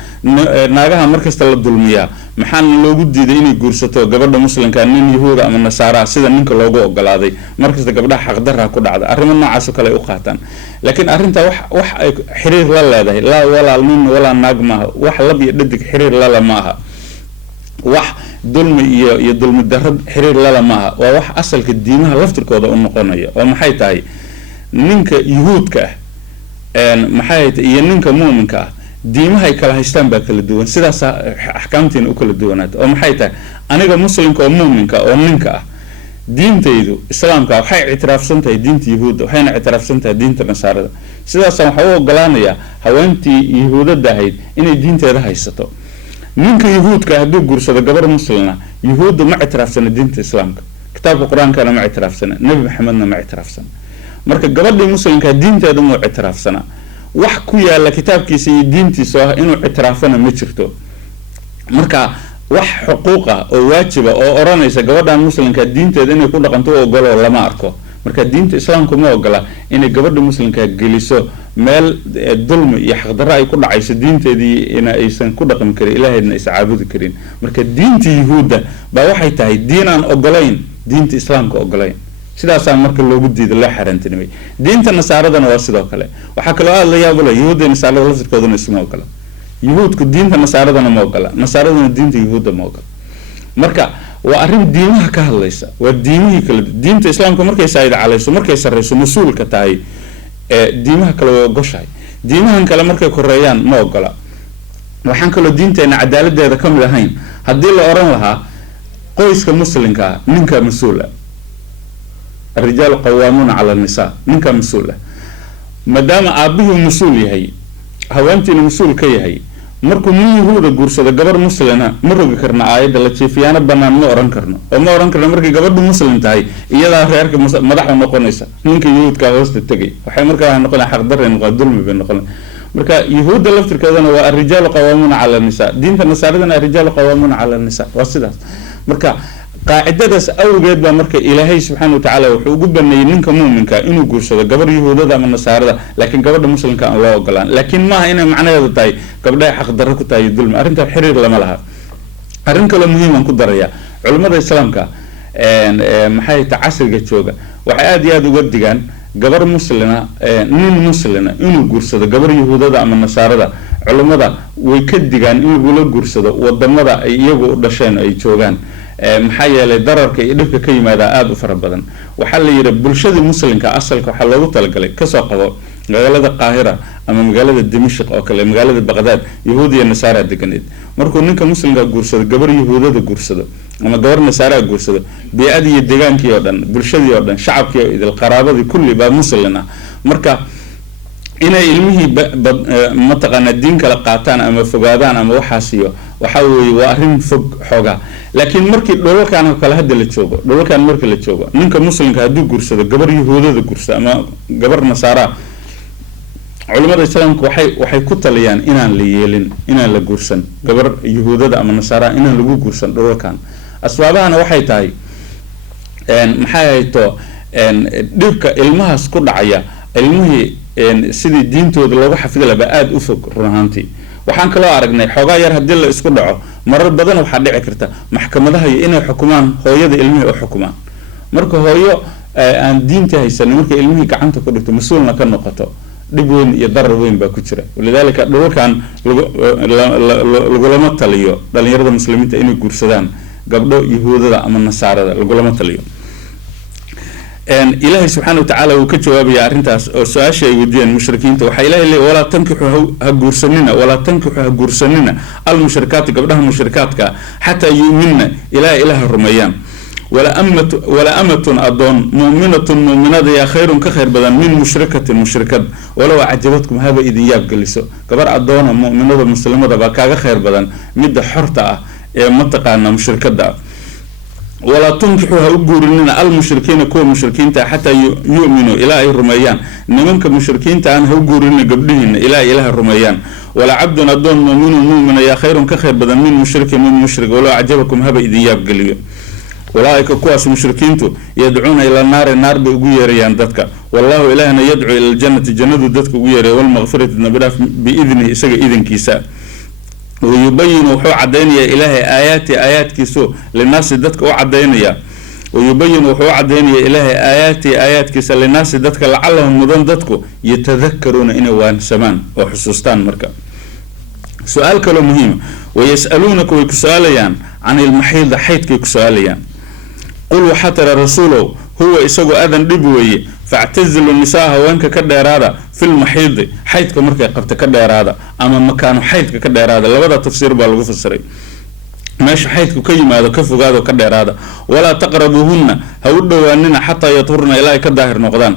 naagaha markasta la dulmiyaa maxaan loogu diiday inay guursato gabadha muslimka nin yahuuda ama nasaara sida ninka loogu ogolaaday markasta gabdhaha xaq darra ku dhacda arrimo noocaas oo kale u qaataan laakiin arrinta wax ay xiriir la leedahay la walaal nin wala naag ma wax lab iyo dhadig xiriir la ma aha wax dulmi iyo dulmi darro xiriir la ma aha waa wax asalka diimaha laftirkooda u noqonaya oo maxay tahay ninka yahuudka maxay tahay iyo ninka muuminka ah diimaha ay kala haystaan baa kala duwan sidaas ahkaamtiin u kala duwanaad oo maxay tahay aniga muslimka oo muuminka oo ninka ah diintaydu islaamka waxay ictiraafsan tahay diinta yahuudda waxayna ictiraafsan tahay diinta nasaarada sidaas waxa uu ogolaanayaa haweentii yahuudada ahayd inay diinteeda haysato ninka yahuudka hadduu guursado gabar muslima yahuudda ma ictiraafsana diinta islaamka kitaabka quraanka ma ictiraafsana nabi maxamedna ma ictiraafsana marka gabadhii muslimka diinteeda ma ictiraafsana wax ku yaala kitaabkiisa iyo diintiisa ah inuu ictiraafana ma jirto marka wax xuquuqa oo waajiba oo oranaysa gabadhan muslimka diinteeda inay ku dhaqanto oo ogolo lama arko marka diinta islaamku ma ogola inay gabadha muslimka geliso meel dulmi iyo xaqdarro ay ku dhacayso diinteedii in aysan ku dhaqmi karin ilaahayna is caabudi karin marka diinta yahuudda baa waxay tahay diin aan ogolayn diinta islaamka ogolayn sidaas marka loogu diido la xarantinimay diinta nasaaradana waa sidoo kale waxa kale oo la yaabo leh yahuudda nasaarada laftirkooduna isma ogola yahuudku diinta nasaaradana ma ogola nasaaradana diinta yahuudda ma ogola marka waa arrin diimaha ka hadlaysa waa diimihii kala diinta islaamka markay saayid calayso markay sareyso masuulka tahay diimaha kale way ogoshahay diimahan kale markay koreeyaan ma ogola waxaan kaloo diinteena cadaaladeeda ka mid ahayn haddii la oran lahaa qoyska muslimka ninka mas'uula الرجال قوامون على النساء ninka mas'uula maadaama aabuhu mas'uul yahay haweentina mas'uul ka yahay markuu nin yahuuda guursado gabar muslina ma rogi karna aayada la jeefiyaana banaan ma oran karno oo ma oran karno markii gabadhu muslim tahay iyada reerka madaxda noqonaysa ninka yahuudka hoosta tagay waxay markaa noqonaa xaq dareen waa dulmi bay noqonaa marka yahuuda laftirkeedana waa الرجال قوامون على النساء diinta nasaaradana الرجال قوامون على النساء waa sidaas marka qaacidadaas awgeed baa marka ilaahay subxaanahu wa ta'ala wuxuu ugu baneeyay ninka muuminka inuu guursado gabar yahuudada ama nasaarada laakiin gabadha muslimka aan loo ogolaan laakiin maaha inay macnaheedu tahay gabdhaha xaq darro ku tahay dulmi arrinta xiriir lama laha arrin kale muhiim aan ku daraya culimada islaamka maxay tahay casriga jooga waxay aad iyo aad uga digaan gabar muslina nin muslina inuu guursado gabar yahuudada ama nasaarada culimada way ka digaan in lagu guursado wadamada ay iyagu u dhasheen ay joogaan maxaa yeelay dararka iyo dhibka ka yimaada aad u fara badan waxa la yiri bulshada muslimka asalka waxa loogu talagalay ka soo qabo magaalada Qaahira ama magaalada Dimashq oo kale magaalada Baghdad yahuudiya nasaara deganeed markuu ninka muslimka guursado gabar yahuudada guursado ama gabar nasaara guursado bi'adii iyo deegaankii oo dhan bulshadii oo dhan shacabkii idil qaraabadii kulli baa muslina marka inay ilmihii ma taqaana diin kala qaataan ama fogaadaan ama waxaas iyo waxa weeye waa arrin fog xoga laakiin markii dholalkan kala hadda la joogo dholalkan markii la joogo ninka muslimka hadduu guursado gabar yahuudada guursado ama gabar nasaara culimada islaamku waxay ku taliyaan inaan la yeelin inaan la guursan gabar yahuudada ama nasaara inaan lagu guursan dholalkan asbaabahana waxay tahay maxay hayto dhibka ilmahaas ku dhacaya ilmihii sidii diintooda loogu xafido laba aad u fog runaantii waxaan kaloo aragnay xogaa yar hadii la isku dhaco marar badan waxa dhici karta maxkamadaha inay xukumaan hooyada ilmihii oo xukumaan marka hooyo aan diinta haysan marka ilmihii gacanta ku dhigto mas'uulna ka noqoto dhib weyn iyo darar weyn baa ku jira walidaalka dhulkan lagu lama taliyo dhalinyarada muslimiinta inay guursadaan gabdho yahuudada ama nasaarada lagu lama taliyo إلهي سبحانه وتعالى وكجواب يا أرنتاس أو سؤال شيء ودين مشركين وحي إلهي ولا تنكحوا هجورسننا ولا تنكحوا هجورسننا المشركات قبلها مشركاتك حتى يؤمننا إله الرميان ولا أمة أضون مؤمنة مؤمنة يا خير كخير بدن من مشركة ولو أعجبتكم هذا إذن يبقلسوا كبر أضون مؤمنة مسلمة بكاغ خير بدن مد حرطة منطقة مشركة ولا تنكحوا هؤجورنا المشركين كوا مشركين حتى يؤمنوا إلى الرميان نمنك مشركين تان هؤجورنا قبلهن إلى إله الرميان ولا عبد أدون مؤمن يا خير كخير بدن من مشرك ولو أعجبكم هذا إذن يبقلوا أولئك كواس مشركين يدعون إلى النار بأجيريان دتك والله إلهنا يدعو إلى الجنة جنة دتك أجيري والمغفرة نبلا بإذنه سجى إذن كيسا ويبين وحو عدينيا إلهي آيات كيسو للناس دتك وعدينيا ويبين وحو عدينيا إلهي آيات كيسا للناس دتك لعلهم مدن دتك يتذكرون إن وان سمان وحسوستان مركا سؤال كلام مهم ويسألونك ويكسؤاليان عن المحيض حيث كيكسؤاليان قل وحتى رسوله هو إساقو أذن دبوي فاعتزلوا النساء وانك كديرادا في المحيض حيث كمركا قبت كديرادا أما مكانه حيث كديرادا لبدا تفسير بالغو فسري ماشي حيث كيما هذا كفو هذا كديرادا ولا تقربوهن هودوا أننا حتى يطهرن إلهي كداهر نقدان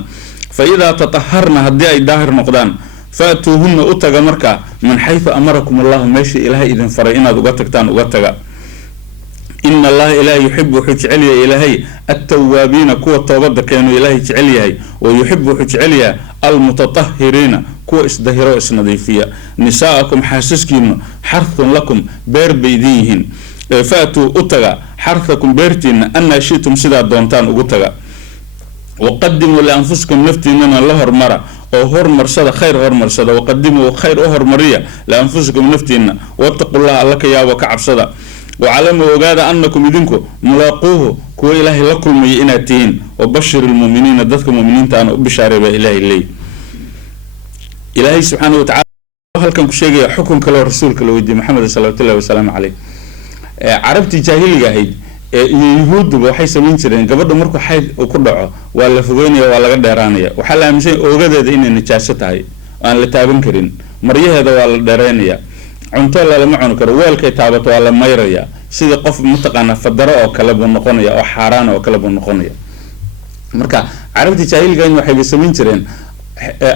فإذا تطهرن هدي أي داهر نقدان فأتوهن أتغى مركا من حيث أمركم الله ماشي إلهي إذن فرئنا دوغتكتان وغتغى إن الله إلهي يحب حجعليا إلهي التوابين كوة التوبة كانوا إلهي تعليا ويحب حجعليا المتطهرين كوة إسدهروا إسنظيفية نساءكم حاسسكين حرث لكم بير بيديهن فأتوا أتغى حرثكم بيرتين أن شئتم سيدا دونتان أتغى وقدموا لأنفسكم نفتيننا لهر مرة وهر مرصد خير هر مرصد وقدموا خير أهر مرية لأنفسكم نفتيننا واتقوا الله لك يا وكعب صدا وعلموا وقاد أنكم يدنكم ملاقوه كو إلهي لكم ميئناتين وبشر المؤمنين ذاتكم المؤمنين تانوا بشارة إلهي اللي إلهي سبحانه وتعالى هل كان كشيء حكم كلا رسول كلا ودي محمد صلى الله عليه وسلم عليه عربتي جاهلي جاهد يهود waxay sameyn jireen gabadha markuu xayd uu ku dhaco waa la fogeynaya waa laga dheeraanaya waxa la aaminsan ogadeeda inay najaaso tahay aan la taaban karin maryaheeda waa la dhereynaya cunto lama cuni karo weelkay taabato waa la mayraya sida qof mataqaana fadaro oo kale buu noqonaya oo xaaraan oo kale buu noqonaya marka carabtii jaahiliga waxay samayn jireen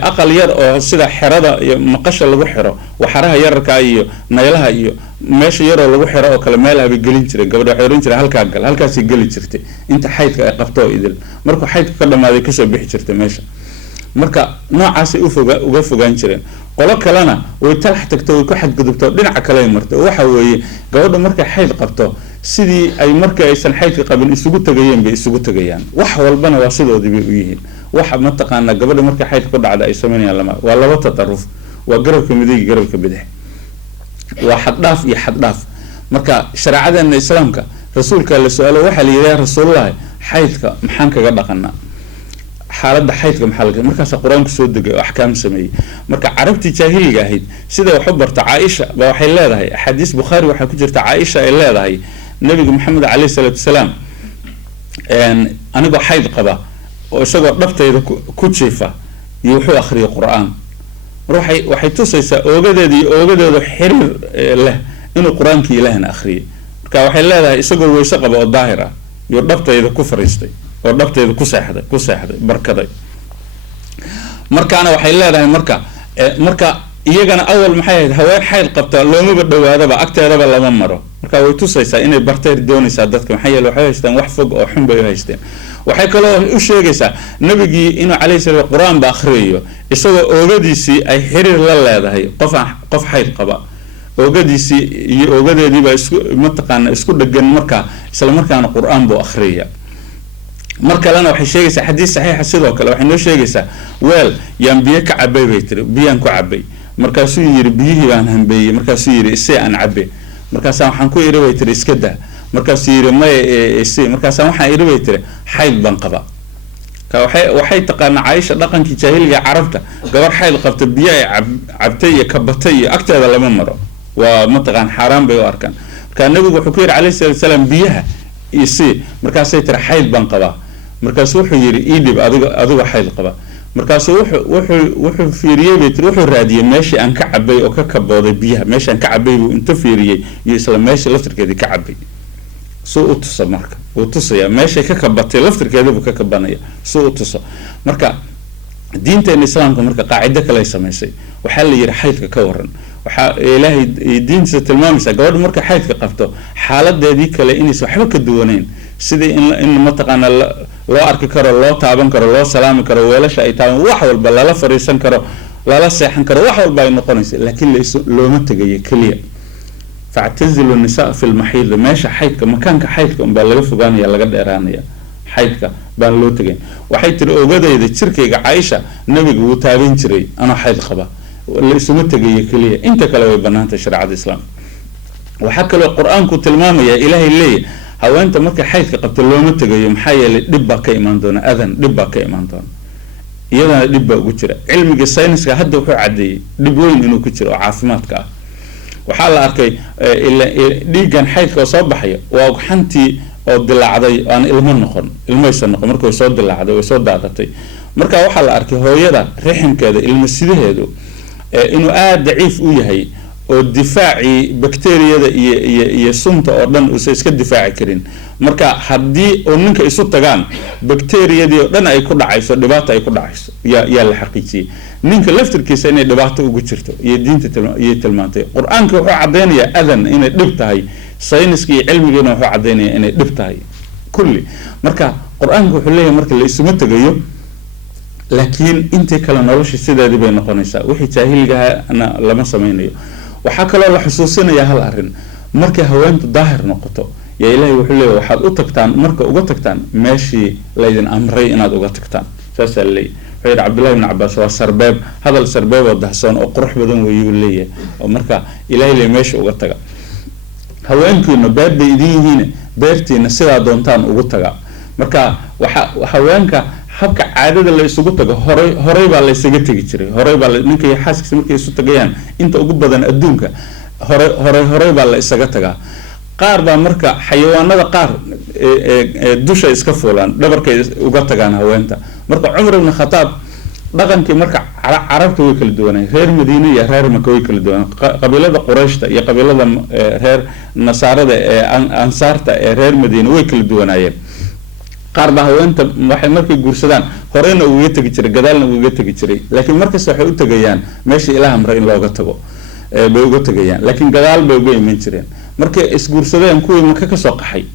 aqal yar oo sida xerada iyo maqasha lagu xiro waxaraha yararka iyo naylaha iyo meesha yar oo lagu xiro oo kale meel ay gelin jireen gabadha waxay oran jireen halka gal halkaas geli jirtay inta xaydka ay qabto idil markuu xaydka ka dhamaaday ka soo bixi jirtay meesha marka noocaas ay uga fogaan jireen qolo kalena way talax tagto way ku xadgudubto dhinaca kale ay marto waxa weeye gabadha markay xayd qabto sidii ay markay aysan xaydka qabin isugu tagayeen bay isugu tagayaan wax walbana waa sidoodii bay u yihiin waxa mataqaana gabadha markay xaydka ku dhacda ay sameeyaan lama waa laba tataruf waa garabka midig garabka bidix waa xad-dhaaf iyo xad-dhaaf marka shariicadeena islaamka rasuulka la su'aalo waxa la yiraahdaa rasuulullaahi xaydka maxaan kaga dhaqanaa xaaladda xaydka maxaa laga markaas quraanku soo degay oo axkaam sameeyay marka carabtii jaahiliga ahayd sida wax u barta Aisha ba waxay leedahay xadiis Bukhari waxa ku jirta Aisha ay leedahay nabiga Muhammad alayhi salatu wasalam aniga xayd qaba oo isagoo dhabtayda ku jiifa iyo wuxuu akhriyo quraan waxay tusaysaa oogadeedu xiriir leh inuu quraanka Ilaahna akhriyo marka waxay leedahay isagoo weyse qaba oo daahir ah iyo dhabtayda ku fariistay oo dhabtayda ku seexday barkaday markaana waxay leedahay marka iyagana awal maxay ahayd haween xayl qabta looma dhawaadaba agteedaba lama maro marka way tusaysaa inay bartay doonaysaa dadka maxay yeelay waxay haystaan wax fog oo xun bay haystaan waxay kaloo u sheegaysaa nabigii inuu calayhi salaam quraan ba akhriyo isagoo oogadiisii ay xiriir la leedahay qof xayl qaba oogadiisii iyo oogadeedii ba isku mataqaana isku dhagan marka isla markaana quraan buu akhriyaa markalena waxay sheegaysaa xadiis saxiix sidoo kale waxay noo sheegaysaa weel yaan biyo ka cabay bay tiri biyaan ku cabay markaasuu yiri biyihii baan hanbeeyay markaasuu yiri isee aan cabay markaas waxaan ku iri way tiri iska daa markaasuu yiri may isee markaas waxaan iri way tiri xayd ban qaba ka waxay taqaana Aisha dhaqankii jaahiliga carabta gabar xayd qabta biyo ay cabtay iyo ka batay iyo agteeda lama maro waa mataqaan xaraan bay u arkaan marka nabigu wuxuu ku yiri calayhi salaam biyaha isee markaasay tiri xayd ban qaba markaas wuxuu yiri idib adiga xayd qaba markaas wuxuu fiiriyay beetri wuxuu raadiyay meeshii aan ka cabay oo ka kabooday biyaha meeshii aan ka cabay uu inta fiiriyay iyo isla meeshii laftirkeedii ka cabay soo u tusa marka uu tusaya meeshii ka kabatay laftirkeedii buu ka kabanaya soo u tusa marka diinteena islaamka marka qaacido kale ay sameysay waxa la yiri xaydka ka waran waxa ilaahay diintiisa tilmaamaysa gabadhu marka xaydka qabto xaaladeedii kale inaysan waxba ka duwanayn sidii in mataqaana loo arki karo loo taaban karo loo salaami karo weelasha ay taaban wax walba lala fariisan karo lala seexan karo wax walba ay noqonayso laakiin looma tagayo kaliya fa'tazilu nisaa fi al-mahid meesha xaydka makaanka xaydka baa laga fogaanaya laga dheeraanaya xaydka baan loo tagay waxay tiri ogadayda jirkayga Aisha nabiga uu taaban jiray ana xayd qaba la isuma tagayo kaliya inta kale way banaanta shariicada islaamka waxa kale quraanku tilmaamaya ilaahay leeyahay haweenta marka xaydka qabto looma tagayo maxaa yeelay dib baa ka iman doona adan dib baa ka iman doona iyadana dib baa ugu jira cilmiga sayniska hadda wuxuu cadeeyay dib weyn inuu ku jiro caafimaadka ah waxaa la arkay dhiigan xaydka soo baxaya waa xantii oo dilaacday aan ilmaysan noqon markay soo dilaacday way soo daadatay marka waxaa la arkay hooyada riximkeeda ilmo sidaheedu inuu aad daciif u yahay oo difaaci bakteeriyada iyo sunta oo dhan uu iska difaaci karin marka hadii oo ninka isu tagaan bakteeriyadii oo dhan ay ku dhacayso dhibaato ay ku dhacayso yaa la xaqiijiyay ninka laftirkiisa inay dhibaato ugu jirto iyo diinta tilmaantay quraanka wuxuu cadeynaya adan inay dhib tahay sayniska iyo cilmigeena wuxuu cadeynaya inay dhib tahay kulli marka quraanka wuxuu leeyahay marka la isuma tagayo laakiin intii kala nolosha sideedii bay noqonaysaa wixii jaahiliga lama sameeyo waxa kale la xusuusinaya hal arin markay haweentu daahir noqoto ya ilaahay wuxuu leeyahay waxaad u tagtaan marka uga tagtaan meeshii laydin amray inaad uga tagtaan saasa leeyahay wuxuu Abdullah ibn Abbas waa sarbeeb hadal sarbeeb oo dahsoon oo qurux badan weeyuu leeyahay oo marka ilaahay leeyahay meesha uga taga haweenkiina beer bay idin yihiin beertiina sidaa doontaan ugu taga marka waxa haweenka habka caadada la isugu tago horay baa la isaga tagi jiray horay baa ninkay xaaskiisa markay isu tagayaan inta ugu badan adduunka horay baa la isaga tagaa qaar baa marka xayawaanada qaar dusha iska fuulaan dhabarkay uga tagaan haweenta marka Umar ibn Khattab dhaqankii marka carabta way kala duwanay reer Madiina iyo reer Makka way kala duwan qabiilada Qurayshta iyo qabiilada reer Nasaarada ee Ansaarta ee reer Madiina way kala duwanayeen qaar baa haweenta waxay markay guursadaan horeyna uga tagi jiray gadaalna uga tagi jiray laakiin markaas waxay u tagayaan meesha Ilaahay amray in looga tago bay uga tagayaan laakiin gadaal bay uga iman jireen markay isguursadeen kuwii Makka ka soo qaxay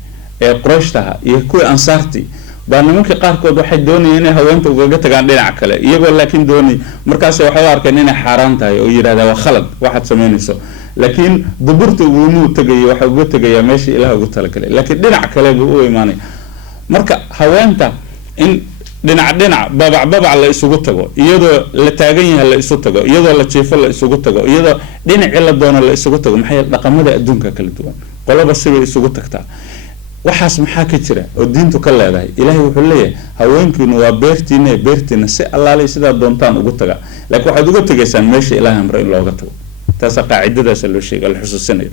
ee Qurayshta iyo kuwii Ansaarti barnaamijka qaarkood waxay doonayeen inay haweenta uga tagaan dhinac kale iyagoo laakiin doonay markaas waxay arkeen inay xaraan tahay oo yiraahdaan waa khalad waxaad sameynayso laakiin duburta uu tagay waxa uga tagaya meesha Ilaahay ugu talagalay laakiin dhinac kale buu u iimaanay marka haweenta in dhinac babac la isugu tago iyadoo la taagan yahay la isugu tago iyadoo la jiifo la isugu tago iyadoo dhinac la doono la isugu tago maxay dhaqamada adduunka kala duwan qolaba sibay isugu tagtaa waxaas maxaa ka jira oo diintu ka leedahay Ilaahay wuxuu leeyahay haweenkiinu waa beertiina si allaale sida doontaan ugu taga laakiin waxaad uga tagaysaan meesha Ilaahay amray in looga tago taas qaacidadaas loo sheegay la xusuusinayo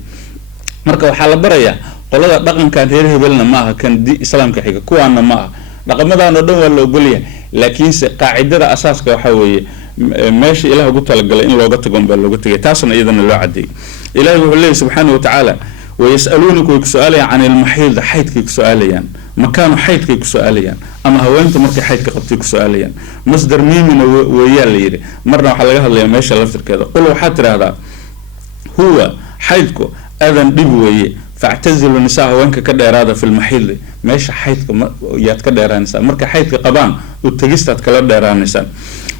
marka waxa la barayaa qolada dhaqankan reer hebelna ma aha kan islaamka xiga kuwaana ma aha dhaqamadan oo dhan waa la ogol yahay laakiin se qaacidada asaaska waxa weeye meesha Ilaahay ugu talagalay in looga tago baa looga tagay taasna iyadana loo cadeeyay Ilaahay wuxuu leeyahay subhanahu wa ta'ala ويسألونك ويسألون عن المحيض حيث كسؤاليان مكان حيث كسؤاليان أما هوانت مركي حيث قبتي كسؤاليان مصدر ميمن ويالي مرة حلقها اللي ماشي لفتر كذا قلوا حتى هذا هو حيثكو أذن دبوي فاعتزلوا النساء وانك كده إرادة في المحيض ماشي حيثك يتكده إرادة النساء مركي حيثك قبان وتجستت كلا إرادة النساء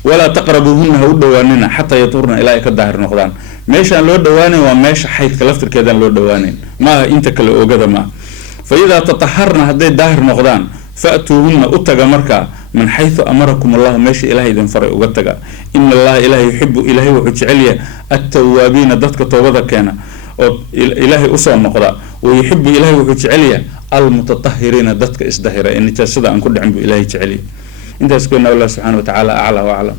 ولا تقربوهن ودواننا حتى يطهرن إلى كدهر نقدان ماشي لو دواني وماشي حيث كلفتر كذا لو دواني ما انت كل اوجد ما فاذا تطهرنا هدي داهر نقدان فاتوهن اتجا مركا من حيث امركم الله ماشي الهي ذن فرق وتجا ان الله الهي يحب الهي وجعليا التوابين ددك توبه كان الهي اسو نقدا ويحب الهي وجعليا المتطهرين ددك اسدهر ان جسد ان كدحن الهي جعلي انت اسكن الله سبحانه وتعالى اعلى واعلم